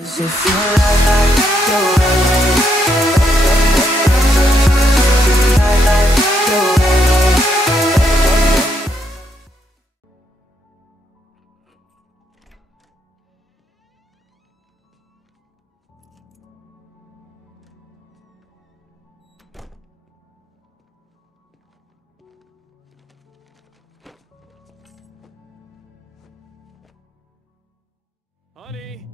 If you like the way, Honey,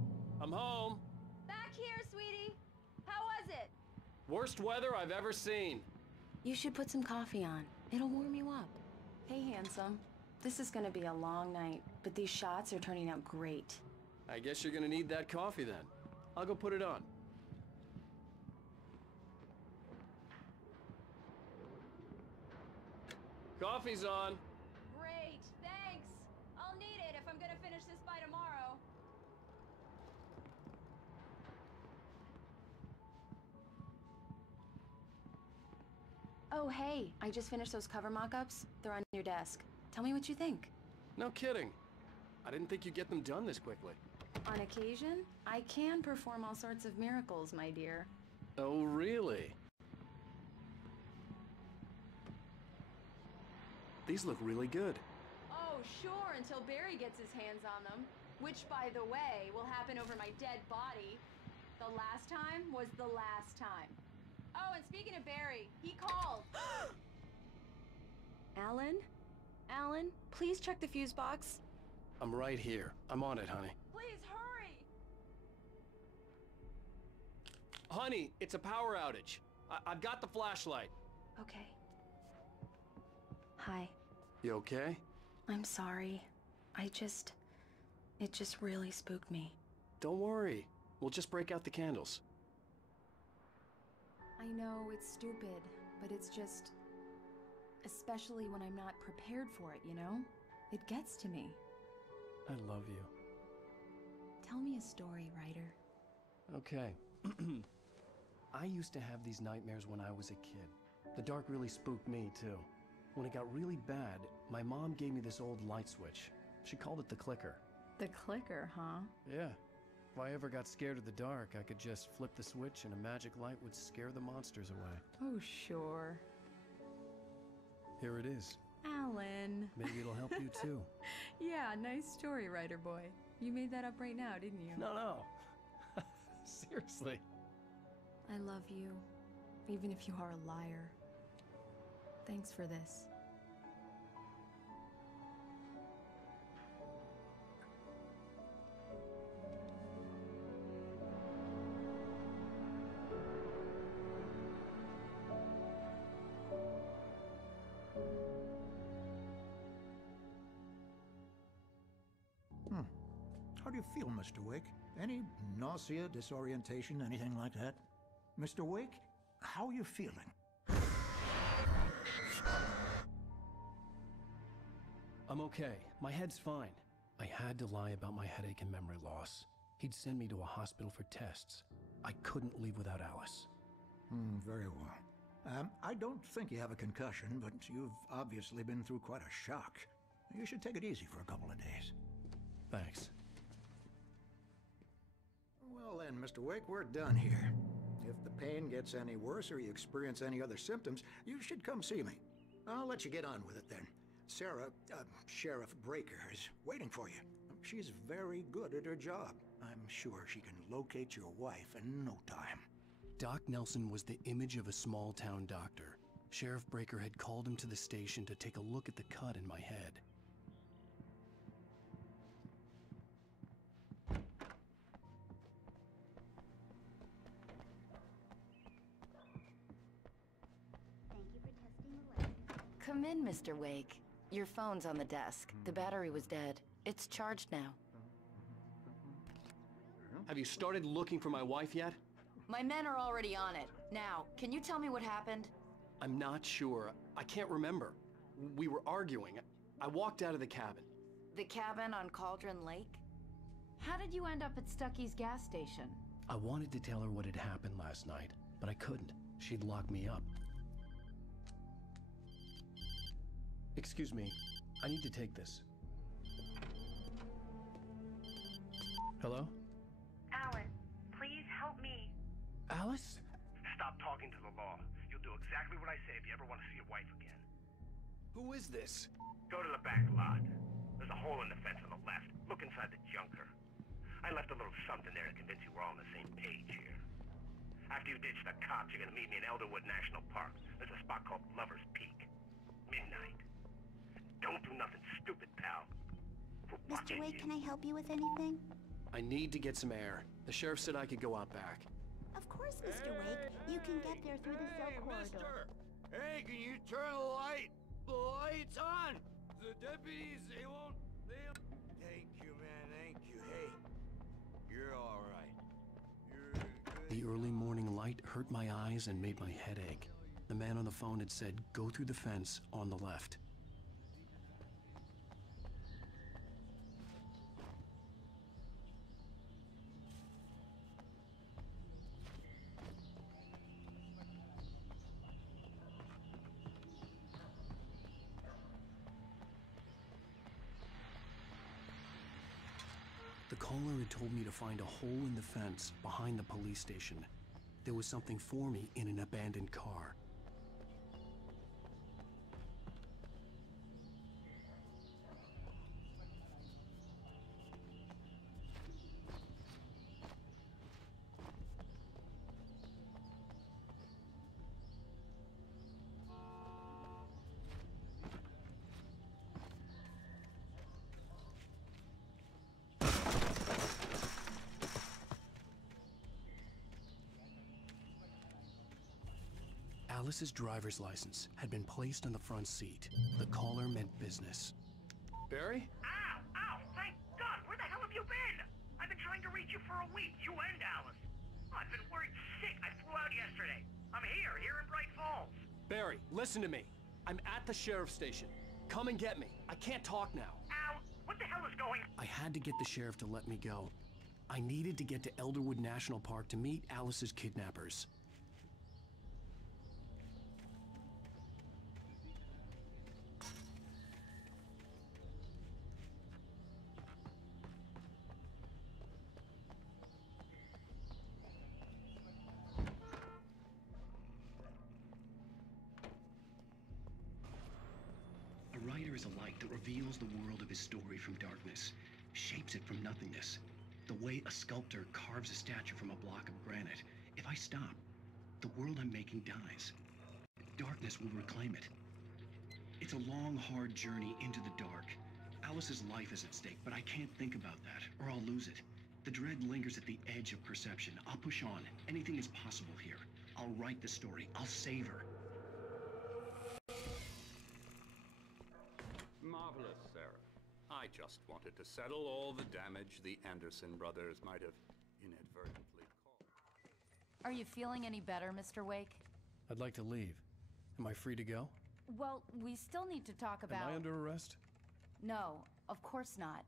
I'm home. Back here, sweetie. How was it? Worst weather I've ever seen. You should put some coffee on. It'll warm you up. Hey, handsome. This is gonna be a long night, but these shots are turning out great. I guess you're gonna need that coffee then. I'll go put it on. Coffee's on. Great, thanks. I'll need it if I'm gonna finish this by tomorrow. Oh, hey, I just finished those cover mock-ups. They're on your desk. Tell me what you think. No kidding. I didn't think you'd get them done this quickly. On occasion, I can perform all sorts of miracles, my dear. Oh, really? These look really good. Oh, sure, until Barry gets his hands on them. Which, by the way, will happen over my dead body. The last time was the last time. Oh, and speaking of Barry, he called. Alan? Alan, please check the fuse box. I'm right here. I'm on it, honey. Please hurry! Honey, it's a power outage. I've got the flashlight. Okay. Hi. You okay? I'm sorry. It just really spooked me. Don't worry. We'll just break out the candles. I know it's stupid, but it's just... especially when I'm not prepared for it, you know? It gets to me. I love you. Tell me a story, writer. Okay. I used to have these nightmares when I was a kid. The dark really spooked me, too. When it got really bad, my mom gave me this old light switch. She called it the clicker. The clicker, huh? Yeah. If I ever got scared of the dark, I could just flip the switch and a magic light would scare the monsters away. Oh, sure. Here it is. Alan. Maybe it'll help you, too. Yeah, nice story, writer boy. You made that up right now, didn't you? No. Seriously. I love you, even if you are a liar. Thanks for this. How do you feel, Mr. Wake? Any nausea, disorientation, anything like that? Mr. Wake, how are you feeling? I'm okay. My head's fine. I had to lie about my headache and memory loss. He'd send me to a hospital for tests. I couldn't leave without Alice. Very well. I don't think you have a concussion, but you've obviously been through quite a shock. You should take it easy for a couple of days. Thanks. Well then, Mr. Wake, we're done here. If the pain gets any worse or you experience any other symptoms, you should come see me. I'll let you get on with it then. Sarah, Sheriff Breaker, is waiting for you. She's very good at her job. I'm sure she can locate your wife in no time. Doc Nelson was the image of a small-town doctor. Sheriff Breaker had called him to the station to take a look at the cut in my head. Come in, Mr. Wake. Your phone's on the desk. The battery was dead. It's charged now. Have you started looking for my wife yet? My men are already on it. Now, can you tell me what happened? I'm not sure. I can't remember. We were arguing. I walked out of the cabin. The cabin on Cauldron Lake? How did you end up at Stucky's gas station? I wanted to tell her what had happened last night, but I couldn't. She'd lock me up. Excuse me. I need to take this. Hello? Alan, Alice? Stop talking to the law. You'll do exactly what I say if you ever want to see your wife again. Who is this? Go to the back lot. There's a hole in the fence on the left. Look inside the junker. I left a little something there to convince you we're all on the same page here. After you ditch the cops, you're gonna meet me in Elderwood National Park. There's a spot called Lover's Peak. Midnight. Don't do nothing stupid, pal. Mr. Wake, can I help you with anything? I need to get some air. The sheriff said I could go out back. Of course, Mr. Wake. You can get there through the cell corridor. Hey, can you turn the light? The light's on! The deputies, they won't... Thank you, man, thank you. Hey, you're all right. You're good. The early morning light hurt my eyes and made my head ache. The man on the phone had said, go through the fence on the left. The caller had told me to find a hole in the fence behind the police station. There was something for me in an abandoned car. Alice's driver's license had been placed on the front seat. The caller meant business. Barry? Ow! Ow! Thank God! Where the hell have you been? I've been trying to reach you for a week, you and Alice. I've been worried sick. I flew out yesterday. I'm here in Bright Falls. Barry, listen to me. I'm at the sheriff's station. Come and get me. I can't talk now. Ow! What the hell is going on? I had to get the sheriff to let me go. I needed to get to Elderwood National Park to meet Alice's kidnappers. A writer is a light that reveals the world of his story from darkness, shapes it from nothingness. The way a sculptor carves a statue from a block of granite. If I stop, the world I'm making dies. Darkness will reclaim it. It's a long, hard journey into the dark. Alice's life is at stake, but I can't think about that, or I'll lose it. The dread lingers at the edge of perception. I'll push on. Anything is possible here. I'll write the story. I'll save her. Marvelous, Sarah. I just wanted to settle all the damage the Anderson brothers might have inadvertently caused. Are you feeling any better, Mr. Wake? I'd like to leave. Am I free to go? Well, we still need to talk about... Am I under arrest? No, of course not.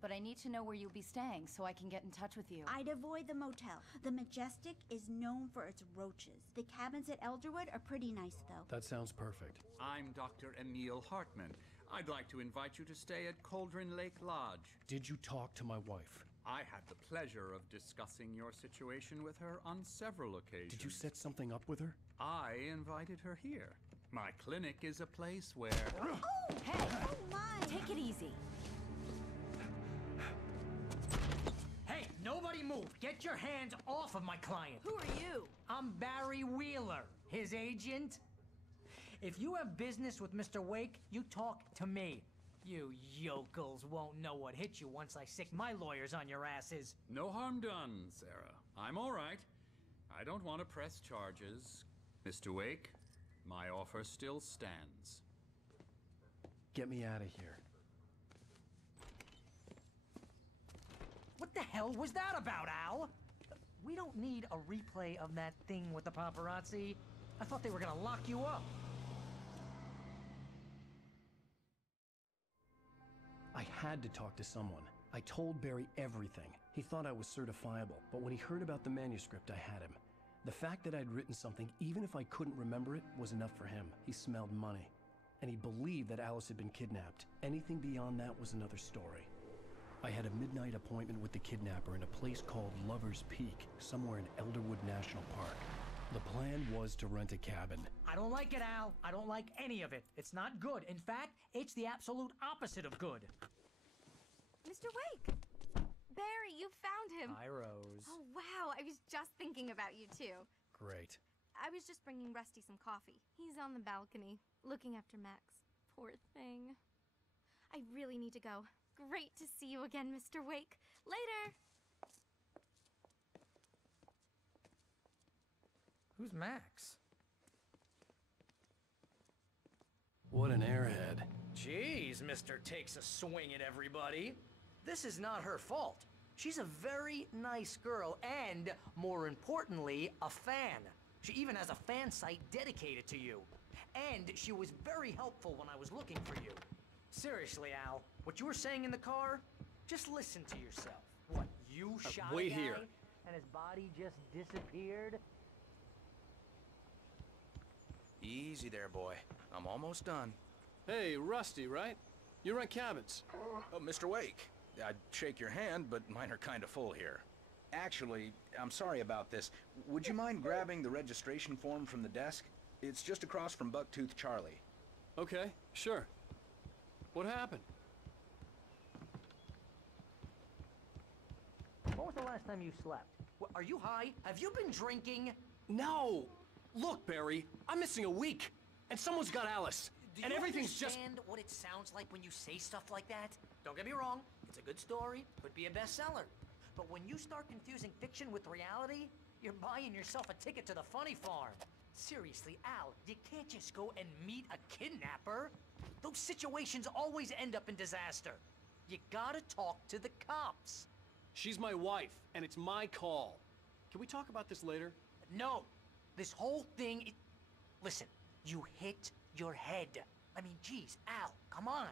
But I need to know where you'll be staying so I can get in touch with you. I'd avoid the motel. The Majestic is known for its roaches. The cabins at Elderwood are pretty nice, though. That sounds perfect. I'm Dr. Emil Hartman. I'd like to invite you to stay at Cauldron Lake Lodge. Did you talk to my wife? I had the pleasure of discussing your situation with her on several occasions. Did you set something up with her? I invited her here. My clinic is a place where... Oh! Hey! Oh, my! Take it easy. Hey, nobody move! Get your hands off of my client! Who are you? I'm Barry Wheeler, his agent. If you have business with Mr. Wake, you talk to me. You yokels won't know what hit you once I sick my lawyers on your asses. No harm done, Sarah. I'm all right. I don't want to press charges. Mr. Wake, my offer still stands. Get me out of here. What the hell was that about, Al? We don't need a replay of that thing with the paparazzi. I thought they were gonna lock you up. I had to talk to someone. I told Barry everything. He thought I was certifiable, but when he heard about the manuscript, I had him. The fact that I'd written something, even if I couldn't remember it, was enough for him. He smelled money. And he believed that Alice had been kidnapped. Anything beyond that was another story. I had a midnight appointment with the kidnapper in a place called Lover's Peak, somewhere in Elderwood National Park. The plan was to rent a cabin. I don't like it, Al. I don't like any of it. It's not good. In fact, it's the absolute opposite of good. Mr. Wake! Barry, you found him! Hi, Rose. Oh, wow. I was just thinking about you, too. Great. I was just bringing Rusty some coffee. He's on the balcony, looking after Max. Poor thing. I really need to go. Great to see you again, Mr. Wake. Later! Who's Max? What an airhead. Jeez, Mr. Takes a swing at everybody. This is not her fault. She's a very nice girl and, more importantly, a fan. She even has a fan site dedicated to you. And she was very helpful when I was looking for you. Seriously, Al, what you were saying in the car, just listen to yourself. What, you shot wait a guy here. and his body just disappeared? Easy there, boy. I'm almost done. Hey, Rusty, right? You rent cabins. Oh, Mr. Wake. I'd shake your hand, but mine are kind of full here. Actually, I'm sorry about this. Would you mind grabbing the registration form from the desk? It's just across from Bucktooth Charlie. Okay, sure. What happened? When was the last time you slept? Are you high? Have you been drinking? No! Look, Barry, I'm missing a week, and someone's got Alice. Do And you everything's just... understand what it sounds like when you say stuff like that? Don't get me wrong, it's a good story, could be a bestseller. But when you start confusing fiction with reality, you're buying yourself a ticket to the funny farm. Seriously, Al, you can't just go and meet a kidnapper. Those situations always end up in disaster. You gotta talk to the cops. She's my wife, and it's my call. Can we talk about this later? No, this whole thing, listen, you hit your head. I mean, geez, Al, come on.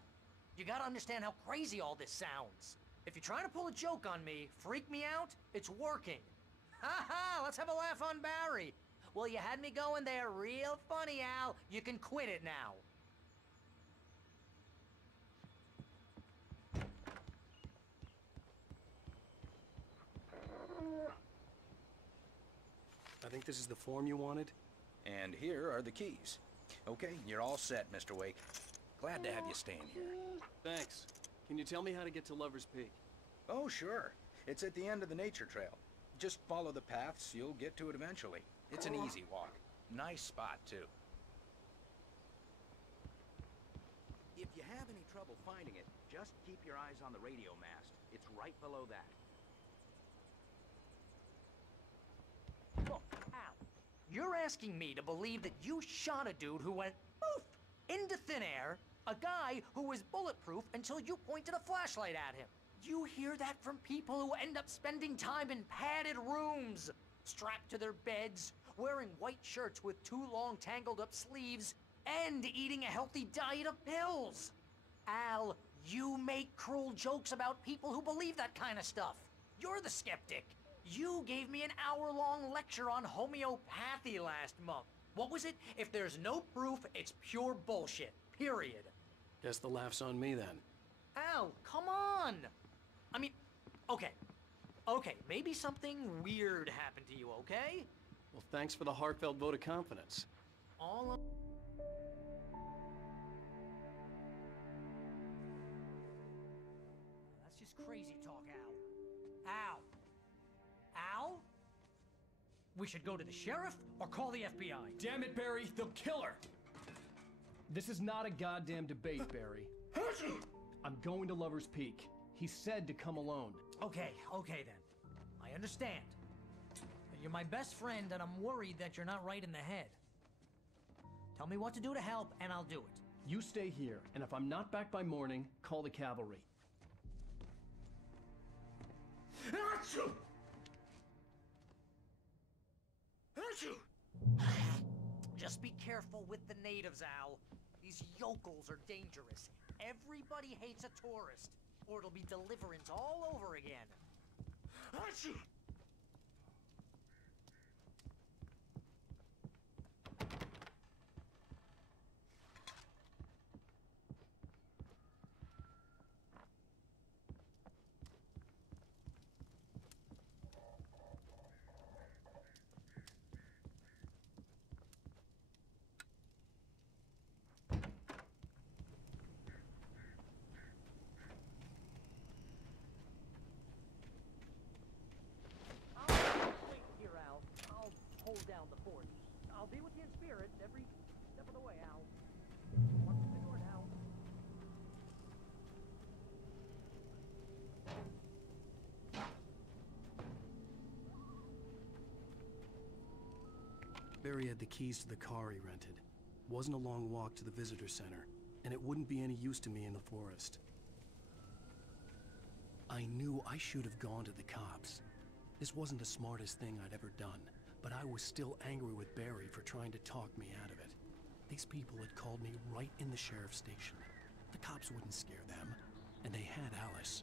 You gotta understand how crazy all this sounds. If you're trying to pull a joke on me, freak me out, it's working. Ha ha, let's have a laugh on Barry. Well, you had me going there real funny, Al. You can quit it now. I think this is the form you wanted. And here are the keys. Okay, you're all set, Mr. Wake. Glad to have you staying here. Thanks. Can you tell me how to get to Lover's Peak? Oh, sure. It's at the end of the nature trail. Just follow the paths, you'll get to it eventually. It's an easy walk. Nice spot, too. If you have any trouble finding it, just keep your eyes on the radio mast. It's right below that. Look, Al, you're asking me to believe that you shot a dude who went poof into thin air, a guy who was bulletproof until you pointed a flashlight at him. You hear that from people who end up spending time in padded rooms, strapped to their beds, wearing white shirts with too long tangled up sleeves, and eating a healthy diet of pills. Al, you make cruel jokes about people who believe that kind of stuff. You're the skeptic. You gave me an hour-long lecture on homeopathy last month. What was it? If there's no proof, it's pure bullshit. Period. Guess the laugh's on me then. Al, come on! I mean, okay. Okay, maybe something weird happened to you, okay? Well, thanks for the heartfelt vote of confidence. All of... That's just crazy talk, Al. Al! Al? We should go to the sheriff or call the FBI. Damn it, Barry, they'll kill her! This is not a goddamn debate, Barry. I'm going to Lover's Peak. He said to come alone. Okay, okay then. I understand. You're my best friend and I'm worried that you're not right in the head. Tell me what to do to help and I'll do it. You stay here, and if I'm not back by morning, call the cavalry. Achoo! Achoo! Just be careful with the natives, Al. These yokels are dangerous. Everybody hates a tourist, or it'll be deliverance all over again. Achoo! I'll be with you in spirit every step of the way, Al. Walk through the door now. Barry had the keys to the car he rented. Wasn't a long walk to the visitor center, and it wouldn't be any use to me in the forest. I knew I should have gone to the cops. This wasn't the smartest thing I'd ever done, but I was still angry with Barry for trying to talk me out of it. These people had called me right in the sheriff's station. The cops wouldn't scare them, and they had Alice.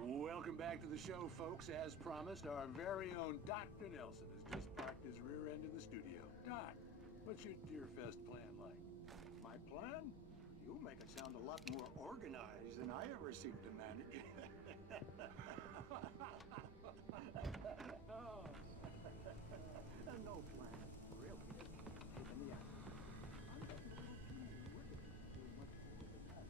Welcome back to the show, folks. As promised, our very own Dr. Nelson has just parked his rear end in the studio. Doc, what's your Deerfest plan like? My plan? You make it sound a lot more organized than I ever seem to manage. Oh. No plan, really. Even the actor. I'm getting a little too wicked to be doing much more than that.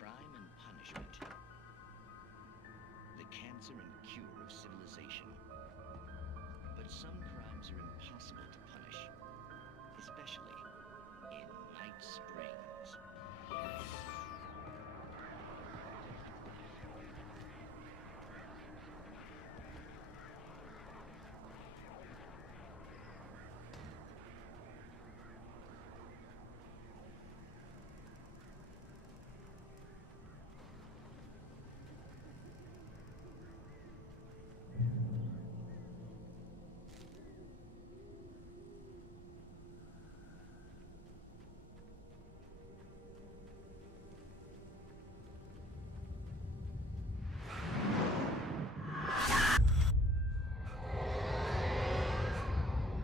Crime and punishment. The cancer and cure of civilization. But some crimes are impossible to punish, especially in Night Springs.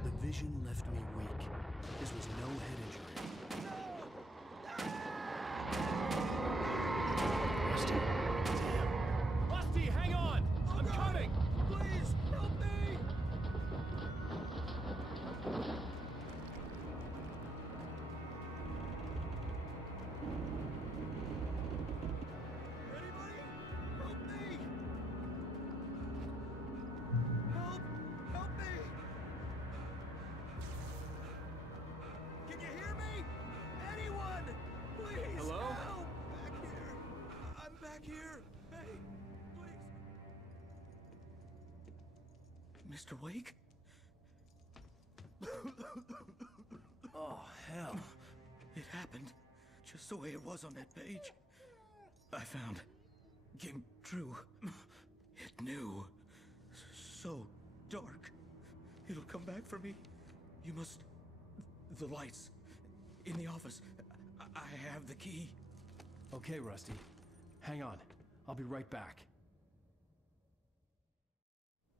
The vision left me weak. This was no head injury. Rusty, damn. Rusty, hang on! I'm coming! Please, help me! Anybody? Help me! Help! Help me! Can you hear me? Anyone? Please, Hello? help! Back here. I'm back here. Hey, please. Mr. Wake? Oh, hell. It happened just the way it was on that page. I found. Came true. It knew. So dark. It'll come back for me. You must... The lights. In the office. I have the key. Okay, Rusty. Hang on. I'll be right back.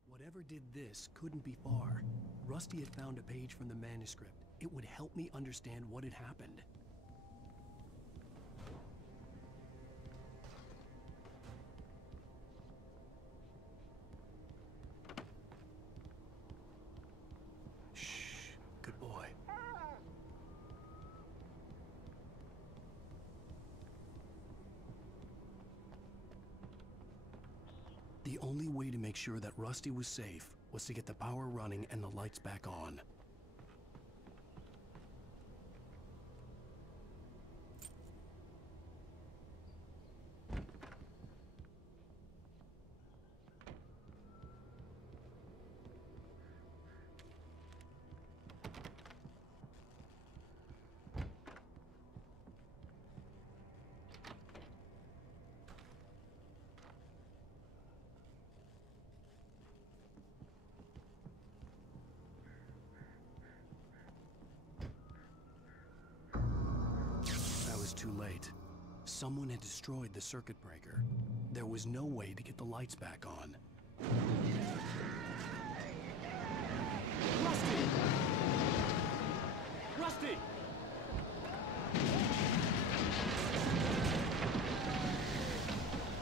Whatever did this couldn't be far. Rusty had found a page from the manuscript. It would help me understand what had happened. Shh. Good boy. The only way to make make sure that Rusty was safe was to get the power running and the lights back on. Too late. Someone had destroyed the circuit breaker. There was no way to get the lights back on. Rusty! Rusty!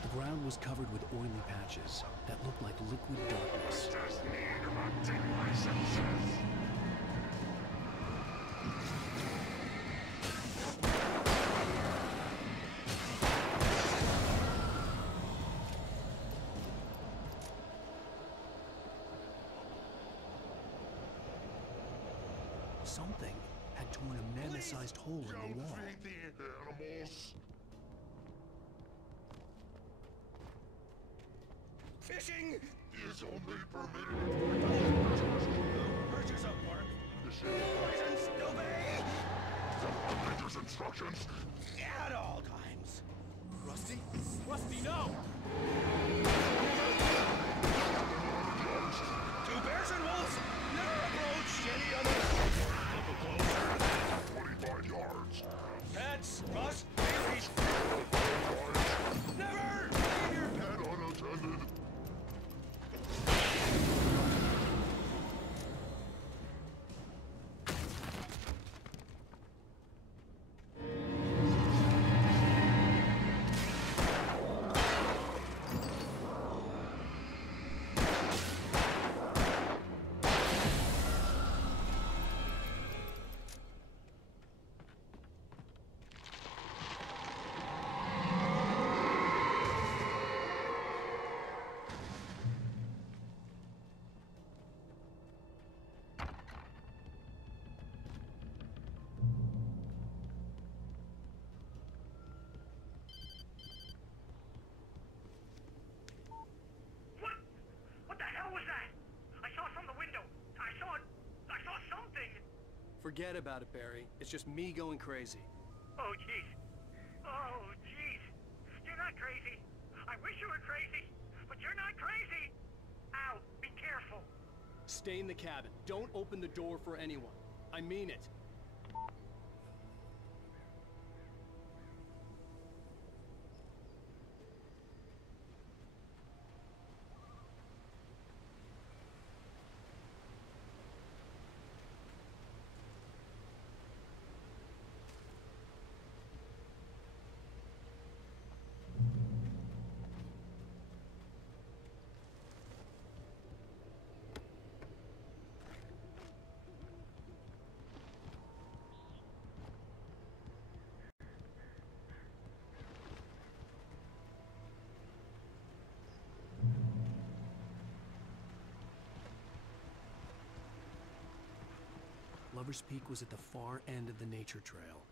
The ground was covered with oily patches that looked like liquid darkness. Just need to take my senses. Something had torn a mammoth-sized hole in the wall. Don't feed the animals. Fishing Is only permitted. Purchase of work. Fishing. License, obey. Operator's instructions. At all times. Rusty? Rusty, no! Two bears and wolves. Never approach any other. 25 yards. Pets must be released. Never leave your Pet unattended. What the hell was that? I saw from the window. I saw something. Forget about it, Barry. It's just me going crazy. Oh, jeez. Oh, jeez. You're not crazy. I wish you were crazy, but you're not crazy. Ow, be careful. Stay in the cabin. Don't open the door for anyone. I mean it. Lover's Peak was at the far end of the nature trail.